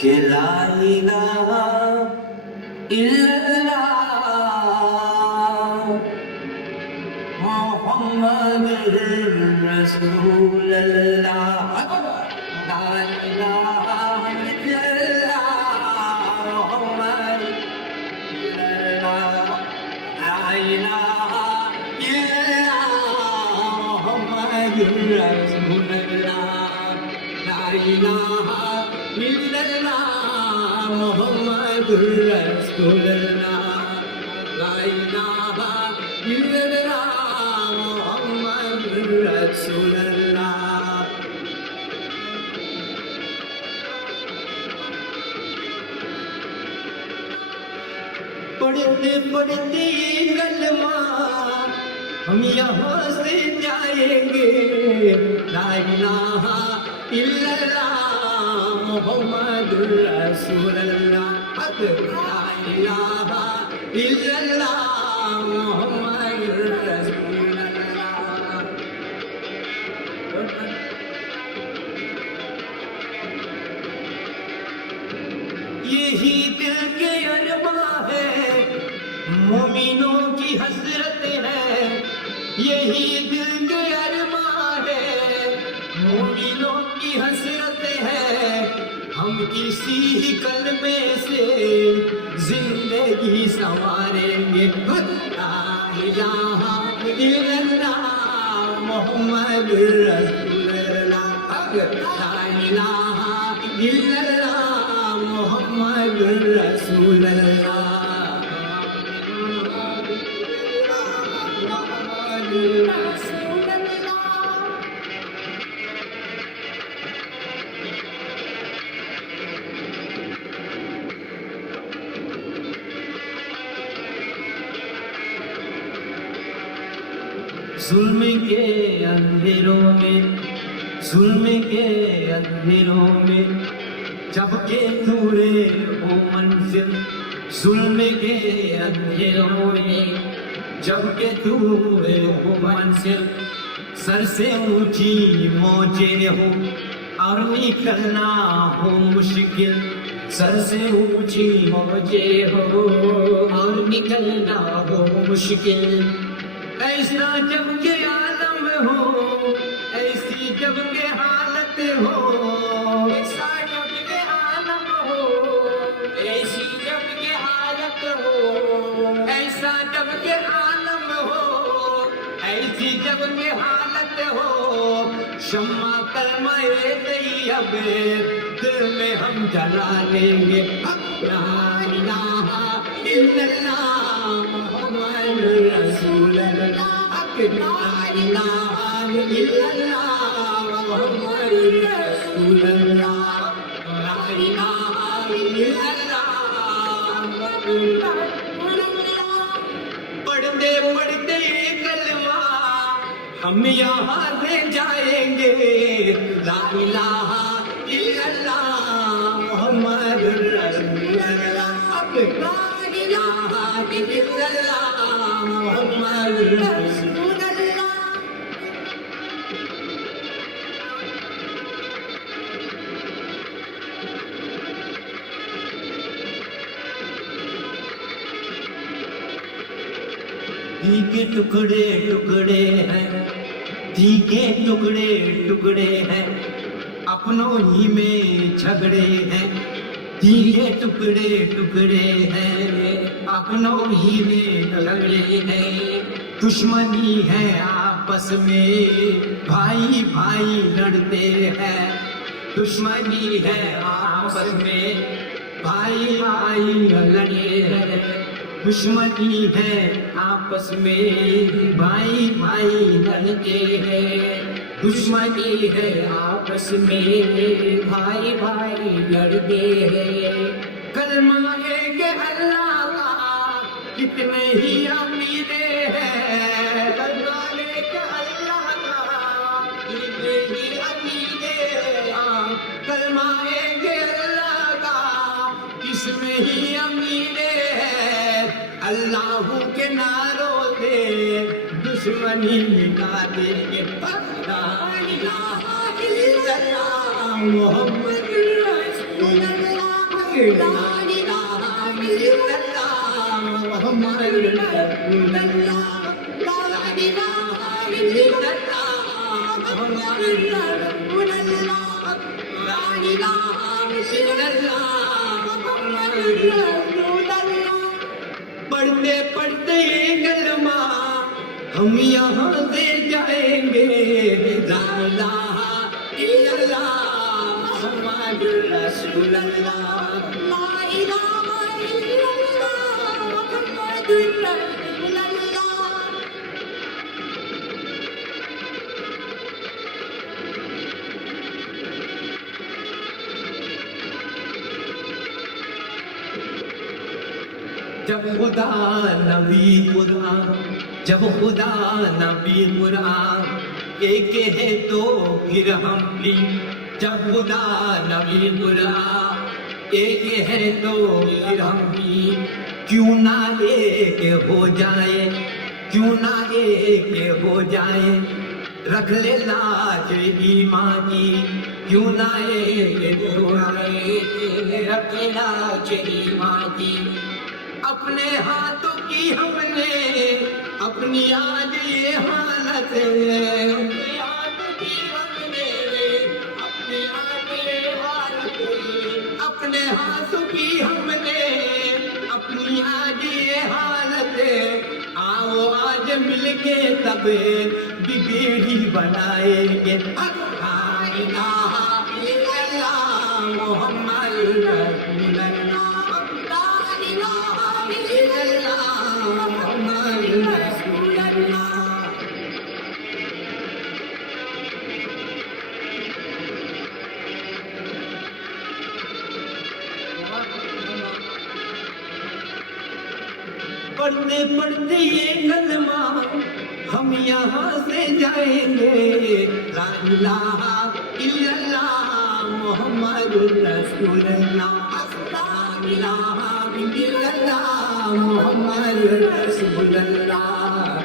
کہ لا الہ الا اللہ محمد رسول اللہ لا الہ الا اللہ محمد لا الہ الا اللہ محمد رسول اللہ لا الہ الا اللہ محمد رسول اللہ لا الہ الا اللہ محمد رسول اللہ. پڑھتے پڑھتے کلمہ ہم یہاں سے جائیں گے لا الہ الا اللہ محمد رسول اللہ لا الہ الا اللہ محمد رسول اللہ. یہی دل کے ارماں ہے مومنوں کی حسرت ہے یہی دل کے ارماں ہے مومنوں کی حسرت ہے ہم کسی کلمے سے زندگی سنواریں گے لا الہ الا اللہ محمد رسول اللہ لا الہ الا اللہ محمد رسول اللہ. ظلم کے اندھیروں میں ظلم کے اندھیروں میں جب کہ دورے ہو منزل ظلم کے اندھیروں میں جب کہ دورے ہو منزل سر سے اونچی موجیں ہو اور نکلنا ہو مشکل سر سے اونچی موجیں ہو اور نکلنا ہو مشکل ایسا جب کہ عالم ہو ایسی جب کہ حالت ہو ایسا جب کہ عالم ہو ایسی جب کہ حالت ہو ایسا جب کہ عالم ہو ایسی جب کہ حالت ہو شمع کلمہ طیب دل میں ہم جلا لیں گے لا الہ الا اللہ محمد رسول اللہ لا الہ الا اللہ محمد رسول اللہ لا الہ الا اللہ. پڑھتے پڑھتے کلمہ ہم یہاں سے جائیں گے لا الہ الا اللہ محمد رسول اللہ لا الہ الا اللہ محمد رسول اللہ. کے ٹکڑے ٹکڑے ہیں کے ٹکڑے ٹکڑے ہیں اپنوں ہی میں جھگڑے ہیں کے ٹکڑے ٹکڑے ہیں اپنوں ہی میں جھگڑے ہیں دشمنی ہے آپس میں بھائی بھائی لڑتے ہیں دشمنی ہے آپس میں بھائی بھائی لڑے ہیں دشمنی ہے آپس میں بھائی بھائی لڑتے ہیں دشمنی ہے آپس میں بھائی بھائی لڑتے ہیں. کلمہ ہے کہ اللہ کا کتنے ہی امیرے ہیں کلمہ ہے کہ اللہ کا کتنے ہی امیرے ہیں کلمہ ہے کہ اللہ کا اس میں ہی امیرے ہیں اللہ کے نعروں سے دشمنی مٹا دیں گے لا الہ الا اللہ محمد رسول اللہ لا الہ الا اللہ محمد رسول اللہ لا الہ الا اللہ محمد رسول اللہ لا الہ الا اللہ محمد رسول اللہ پڑھتے پڑھتے یہ کلمہ ہم یہاں سے جائیں گے لا الہ الا اللہ محمد رسول اللہ لا الہ الا اللہ محمد رسول اللہ جب خدا نبی قرآن جب خدا نبی قرآن ایک ہے تو پھر ہم بھی جب خدا نبی قرآن ایک ہے تو پھر ہم بھی کیوں نہ ایک ہو جائے کیوں نہ ایک ہو جائے رکھ لے لاج ایمان کی کیوں نہ ایک ہو جائے رکھ لے لاج ایمان کی اپنے ہاتھوں کی ہم نے اپنی آج یہ حالت ہے اپنے ہاتھوں کی ہم نے اپنی آج یہ حالت ہے اپنے ہاتھوں کی ہم نے اپنی آج یہ حالت ہے آؤ آج مل کے تب بگڑی بنائیں گے لا الہ الا اللہ محمد رسول اللہ پڑھتے پڑھتے یہ کلمہ ہم یہاں سے جائیں گے لا الہ الا اللہ محمد رسول اللہ لا الہ الا اللہ محمد رسول اللہ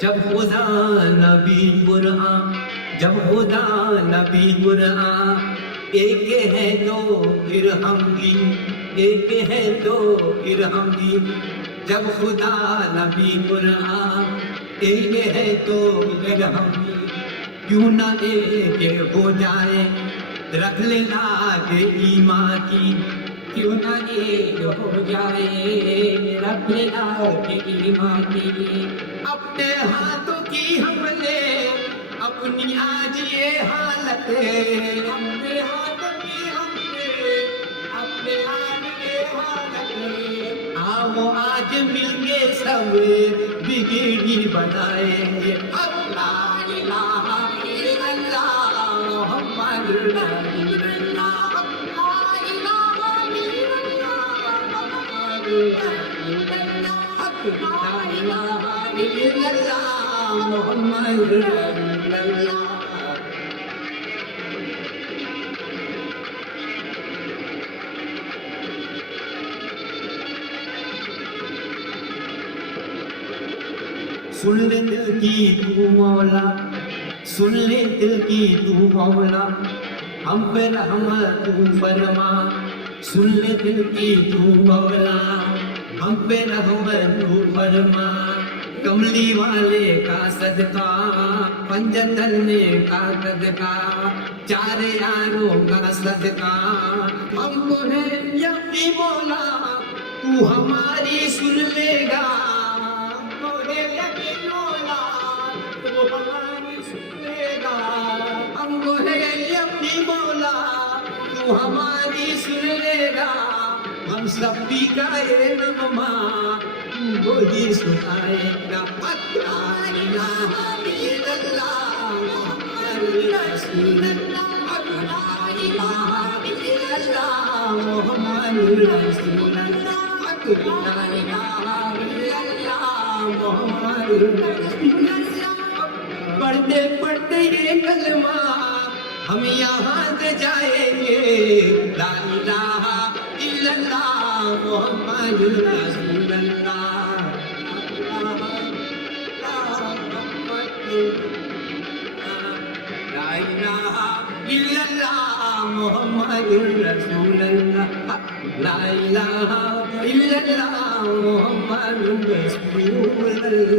جب خدا نبی قرآن جب خدا نبی قرآن ایک ہے تو پھر ہم بھی ایک ہے تو پھر ہم بھی جب خدا نبی قرآن ایک ہے تو پھر ہم بھی کیوں نہ ایک ہو جائے رکھ لے لاج ایمان کی کیوں نہ ایک ہو جائے رکھ لے لاج ایمان کی اپنے ہاتھوں کی ہم نے اپنی آج یہ حالت ہے اپنے ہاتھوں کی ہم نے اپنے آج یہ حالت ہے آؤ آج مل کے سب بگڑی بنائیں گے لا الہ الا اللہ محمد رسول اللہ لا الہ الا اللہ محمد رسول اللہ لا الہ الا اللہ محمد رسول اللہ سن لے دل کی تو مولا سن لے دل کی تو مولا ہم پہ رحمت تو فرما سن لے دل کی تو مولا ہم پہ رحمت تو فرما کملی والے کا صدقہ پنجہ تلنے کا صدقہ چار یاروں کا صدقہ ہم کو ہے یقین مولا تو ہماری سن لے گا ہم کو ہے یقین مولا تو ہماری سن لے گا ہم کو ہے یقین مولا تو ہماری سن لے گا ہم سب بھی گائے نغمہ وہی سنائے گا لا الہ الا اللہ محمد رسول اللہ لا الہ الا اللہ محمد رسول اللہ لا الہ الا اللہ محمد رسول اللہ پڑھتے پڑھتے یہ کلمہ ہم یہاں سے جائیں گے لا الہ الا اللہ محمد رسول اللہ இலாஹா இல்லல்லாஹ் முஹம்மதுர் ரசூலுல்லாஹ் லா இலாஹா இல்லல்லாஹ் முஹம்மதுர் ரசூலுல்லாஹ்